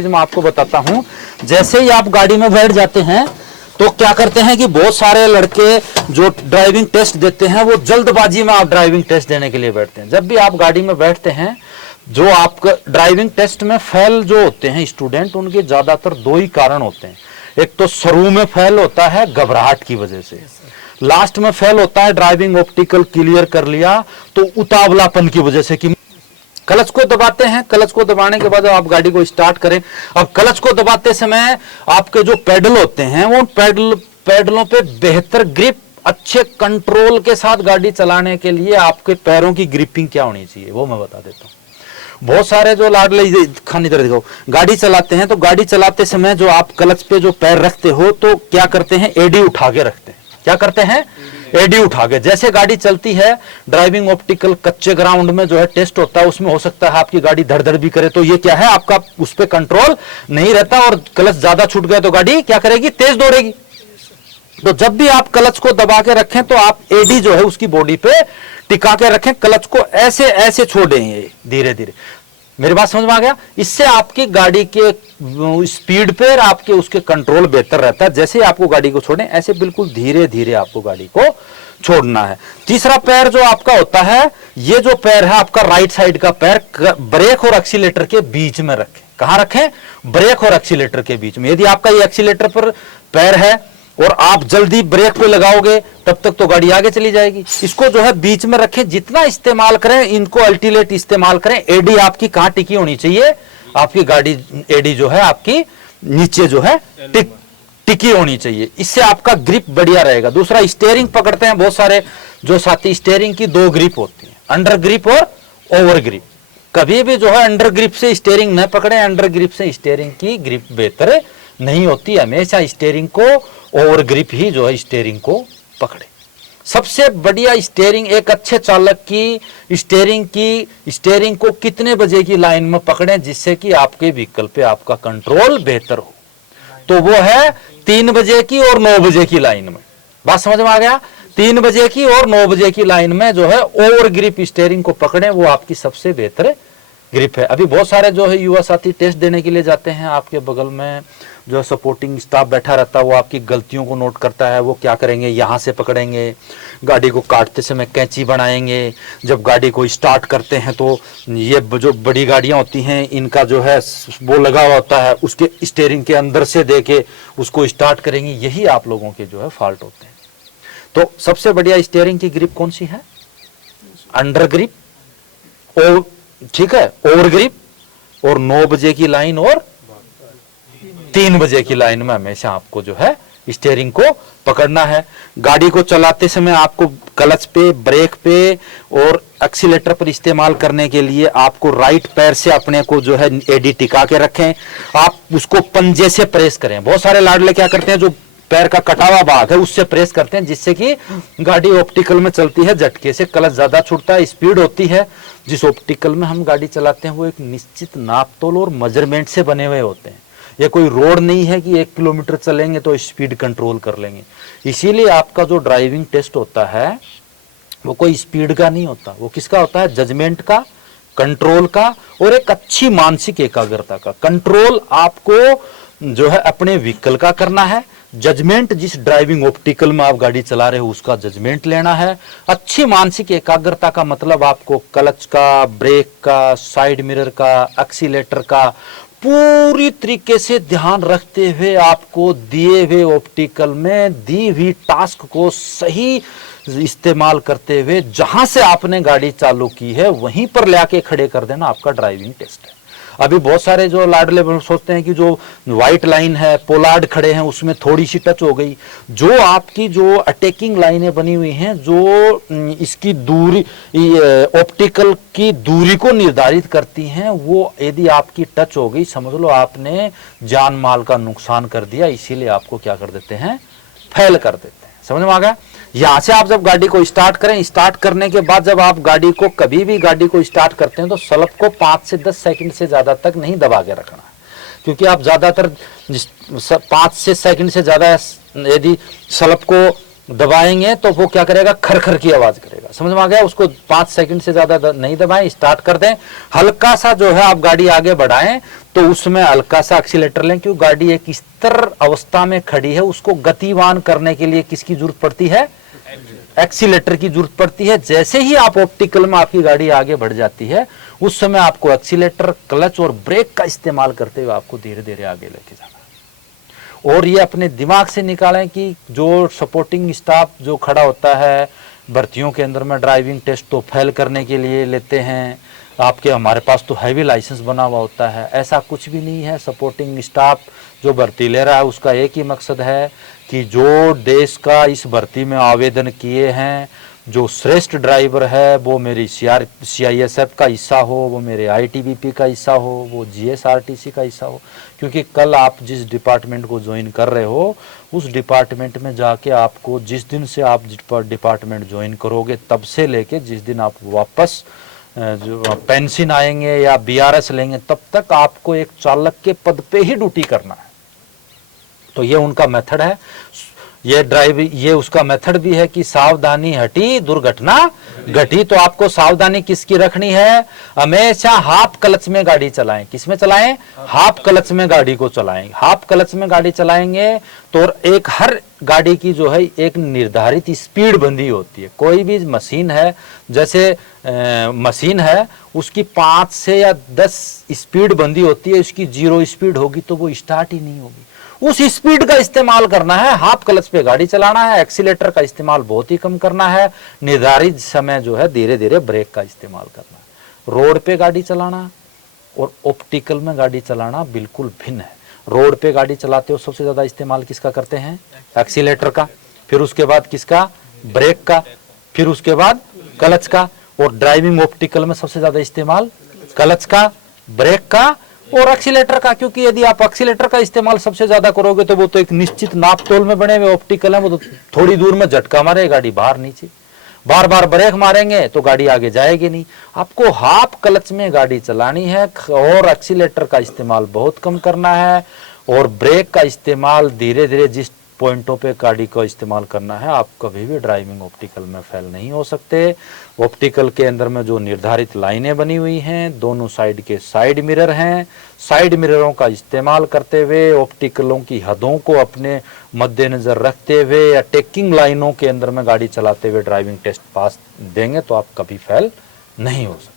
मैं आपको बताता हूं। जैसे ही आप गाड़ी में बैठ जाते हैं तो क्या करते हैं कि बहुत सारे लड़के जो ड्राइविंग टेस्ट देते हैं वो जल्दबाजी में आप ड्राइविंग टेस्ट देने के लिए बैठते हैं। जब भी आप गाड़ी में बैठते हैं, जो आपका ड्राइविंग टेस्ट में फेल जो होते हैं स्टूडेंट, उनके ज्यादातर दो ही कारण होते हैं। एक तो शुरू में फेल होता है घबराहट की वजह से, लास्ट में फेल होता है ड्राइविंग ऑप्टिकल क्लियर कर लिया तो उतावलापन की वजह से कि क्लच को दबाते हैं। क्लच को दबाने के बाद आप गाड़ी को स्टार्ट करें। अब क्लच को दबाते समय आपके जो पेडल होते हैं वो पेडलों पे बेहतर ग्रिप, अच्छे कंट्रोल के साथ गाड़ी चलाने के लिए आपके पैरों की ग्रिपिंग क्या होनी चाहिए वो मैं बता देता हूं। बहुत सारे जो लाडले खानी तरह देखो गाड़ी चलाते हैं, तो गाड़ी चलाते समय जो आप क्लच पे जो पैर रखते हो तो क्या करते हैं, एडी उठा के रखते हैं। क्या करते हैं, एडी उठा के। जैसे गाड़ी चलती है, ड्राइविंग ऑप्टिकल कच्चे ग्राउंड में जो है टेस्ट होता है, उसमें हो सकता है आपकी गाड़ी धड़ धड़ भी करे, तो ये क्या है, आपका उस पर कंट्रोल नहीं रहता और क्लच ज्यादा छूट गया तो गाड़ी क्या करेगी, तेज दौड़ेगी। तो जब भी आप क्लच को दबा के रखें तो आप एडी जो है उसकी बॉडी पे टिका के रखें, क्लच को ऐसे ऐसे छोड़ेंगे धीरे धीरे। मेरी बात समझ में आ गया? इससे आपकी गाड़ी के स्पीड पे आपके उसके कंट्रोल बेहतर रहता है। जैसे आपको गाड़ी को छोड़ें, ऐसे बिल्कुल धीरे धीरे आपको गाड़ी को छोड़ना है। तीसरा पैर जो आपका होता है, ये जो पैर है आपका राइट साइड का पैर, ब्रेक और एक्सीलेटर के बीच में रखें। कहां रखें, ब्रेक और एक्सीलेटर के बीच में। यदि आपका ये एक्सीलेटर पर पैर है और आप जल्दी ब्रेक पे लगाओगे तब तक तो गाड़ी आगे चली जाएगी। इसको जो है बीच में रखें। जितना इस्तेमाल करें इनको अल्टीमेट इस्तेमाल करें। एडी आपकी कहां टिकी होनी चाहिए, आपकी गाड़ी एडी जो है आपकी नीचे जो है टिकी होनी चाहिए। इससे आपका ग्रिप बढ़िया रहेगा। दूसरा, स्टीयरिंग पकड़ते हैं बहुत सारे जो साथी, स्टीयरिंग की दो ग्रिप होती है, अंडर ग्रिप और ओवर ग्रिप। कभी भी जो है अंडर ग्रिप से स्टीयरिंग न पकड़े, अंडर ग्रिप से स्टीयरिंग की ग्रिप बेहतर नहीं होती। हमेशा स्टीयरिंग को ओवर ग्रिप ही जो है स्टीयरिंग को पकड़े। सबसे बढ़िया स्टीयरिंग, एक अच्छे चालक की स्टीयरिंग को कितने बजे की लाइन में पकड़ें जिससे कि आपके व्हीकल पे आपका कंट्रोल बेहतर हो, तो वो है 3 बजे की और 9 बजे की लाइन में। बात समझ में आ गया? 3 बजे की और 9 बजे की लाइन में जो है ओवर ग्रिप स्टीयरिंग को पकड़ें, वो आपकी सबसे बेहतर ग्रिप है। अभी बहुत सारे जो है युवा साथी टेस्ट देने के लिए जाते हैं, आपके बगल में जो सपोर्टिंग स्टाफ बैठा रहता है वो आपकी गलतियों को नोट करता है। वो क्या करेंगे, यहाँ से पकड़ेंगे, गाड़ी को काटते समय कैंची बनाएंगे। जब गाड़ी को स्टार्ट करते हैं तो ये जो बड़ी गाड़ियाँ होती हैं इनका जो है वो लगा हुआ होता है, उसके स्टीयरिंग के अंदर से देके उसको स्टार्ट करेंगे। यही आप लोगों के जो है फॉल्ट होते हैं। तो सबसे बढ़िया स्टीयरिंग की ग्रिप कौन सी है, अंडर ग्रिप और ठीक है ओवर ग्रिप और 9 बजे की लाइन और 3 बजे की लाइन में हमेशा आपको जो है स्टीयरिंग को पकड़ना है। गाड़ी को चलाते समय आपको क्लच पे, ब्रेक पे और एक्सीलेटर पर इस्तेमाल करने के लिए आपको राइट पैर से अपने को जो है एडी टिका के रखें। आप उसको पंजे से प्रेस करें। बहुत सारे लाडले क्या करते हैं, जो पैर का कटा हुआ भाग है उससे प्रेस करते हैं, जिससे कि गाड़ी ऑप्टिकल में चलती है, झटके से क्लच ज्यादा छूटता है, स्पीड होती है। जिस ऑप्टिकल में हम गाड़ी चलाते हैं वो एक निश्चित नापतोल और मेजरमेंट से बने हुए होते हैं। ये कोई रोड नहीं है कि 1 किलोमीटर चलेंगे तो स्पीड कंट्रोल कर लेंगे। इसीलिए आपका जो ड्राइविंग टेस्ट होता है वो कोई स्पीड का नहीं होता, वो किसका होता है, जजमेंट का, कंट्रोल का और एक अच्छी मानसिक एकाग्रता का। कंट्रोल आपको जो है अपने व्हीकल का करना है, जजमेंट जिस ड्राइविंग ऑप्टिकल में आप गाड़ी चला रहे हो उसका जजमेंट लेना है। अच्छी मानसिक एकाग्रता का मतलब आपको क्लच का, ब्रेक का, साइड मिरर का, एक्सीलेटर का पूरी तरीके से ध्यान रखते हुए आपको दिए हुए ऑप्टिकल में दी हुई टास्क को सही इस्तेमाल करते हुए जहां से आपने गाड़ी चालू की है वहीं पर लाके खड़े कर देना आपका ड्राइविंग टेस्ट है। अभी बहुत सारे जो लाडले सोचते हैं कि जो व्हाइट लाइन है, पोलार्ड खड़े हैं, उसमें थोड़ी सी टच हो गई। जो आपकी जो अटैकिंग लाइनें बनी हुई हैं, जो इसकी दूरी, ऑप्टिकल की दूरी को निर्धारित करती हैं, वो यदि आपकी टच हो गई, समझ लो आपने जान माल का नुकसान कर दिया। इसीलिए आपको क्या कर देते हैं, फेल कर देते हैं। समझ में आ गया? यहां से आप जब गाड़ी को स्टार्ट करें, स्टार्ट करने के बाद जब आप गाड़ी को कभी भी गाड़ी को स्टार्ट करते हैं तो सलप को 5 से 10 सेकंड से ज्यादा तक नहीं दबा के रखना है, क्योंकि आप ज्यादातर 5 से सेकंड से ज्यादा यदि सलप को दबाएंगे तो वो क्या करेगा, खरखर की आवाज करेगा। समझ में आ गया? उसको 5 सेकंड से ज्यादा नहीं दबाएं, स्टार्ट कर दें। हल्का सा जो है आप गाड़ी आगे बढ़ाएं तो उसमें हल्का सा एक्सीलेटर लें, क्योंकि गाड़ी एक स्थिर अवस्था में खड़ी है, उसको गतिवान करने के लिए किसकी जरूरत पड़ती है, एक्सीलेटर की जरूरत पड़ती है। जैसे ही आप ऑप्टिकल में आपकी गाड़ी आगे बढ़ जाती है, उस समय आपको एक्सीलेटर, क्लच और ब्रेक का इस्तेमाल करते हुए आपको धीरे धीरे आगे लेके जाना। और ये अपने दिमाग से निकालें कि जो सपोर्टिंग स्टाफ जो खड़ा होता है भर्तियों के अंदर में, ड्राइविंग टेस्ट तो फेल करने के लिए लेते हैं आपके, हमारे पास तो हैवी लाइसेंस बना हुआ होता है। ऐसा कुछ भी नहीं है। सपोर्टिंग स्टाफ जो भर्ती ले रहा है उसका एक ही मकसद है कि जो देश का इस भर्ती में आवेदन किए हैं, जो श्रेष्ठ ड्राइवर है वो मेरी CISF का हिस्सा हो, वो मेरे ITBP का हिस्सा हो, वो GSRTC का हिस्सा हो। क्योंकि कल आप जिस डिपार्टमेंट को ज्वाइन कर रहे हो, उस डिपार्टमेंट में जाके आपको जिस दिन से आप डिपार्टमेंट ज्वाइन करोगे तब से लेके जिस दिन आप वापस जो पेंशन आएंगे या BRS लेंगे, तब तक आपको एक चालक के पद पे ही ड्यूटी करना है। तो ये उनका मेथड है। ये उसका मेथड भी है कि सावधानी हटी दुर्घटना घटी। तो आपको सावधानी किसकी रखनी है, हमेशा हाफ क्लच में गाड़ी चलाएं। किस में चलाएं, हाफ क्लच में गाड़ी को चलाएं। हाफ क्लच में गाड़ी चलाएंगे तो एक हर गाड़ी की जो है एक निर्धारित स्पीड बंदी होती है। कोई भी मशीन है, जैसे मशीन है, उसकी 5 से या 10 स्पीड बंदी होती है, उसकी 0 स्पीड होगी तो वो स्टार्ट ही नहीं होगी। उस स्पीड का इस्तेमाल करना है, हाफ क्लच पे गाड़ी चलाना है, एक्सीलेटर का इस्तेमाल बहुत ही कम करना है, निर्धारित समय जो है धीरे धीरे ब्रेक का इस्तेमाल करना है। रोड पे गाड़ी चलाना और ऑप्टिकल में गाड़ी चलाना बिल्कुल भिन्न है। रोड पे गाड़ी चलाते हो सबसे ज्यादा इस्तेमाल किसका करते हैं, एक्सीलेटर का, फिर उसके बाद किसका, ब्रेक का, फिर उसके बाद क्लच का। और ड्राइविंग ऑप्टिकल में सबसे ज्यादा इस्तेमाल क्लच का, ब्रेक का और एक्सीलेटर का। क्योंकि यदि आप एक्सीलेटर का इस्तेमाल सबसे ज्यादा करोगे तो वो तो एक निश्चित नापतोल में बने हुए ऑप्टिकल है, वो तो थोड़ी दूर में झटका मारे गाड़ी बाहर नीचे, बार बार ब्रेक मारेंगे तो गाड़ी आगे जाएगी नहीं। आपको हाफ क्लच में गाड़ी चलानी है और एक्सीलेटर का इस्तेमाल बहुत कम करना है और ब्रेक का इस्तेमाल धीरे धीरे जिस पॉइंटों पे गाड़ी को इस्तेमाल करना है। आप कभी भी ड्राइविंग ऑप्टिकल में फेल नहीं हो सकते। ऑप्टिकल के अंदर में जो निर्धारित लाइनें बनी हुई हैं, दोनों साइड के साइड मिरर हैं, साइड मिररों का इस्तेमाल करते हुए ऑप्टिकलों की हदों को अपने मद्देनजर रखते हुए या टेकिंग लाइनों के अंदर में गाड़ी चलाते हुए ड्राइविंग टेस्ट पास देंगे तो आप कभी फेल नहीं हो सकते।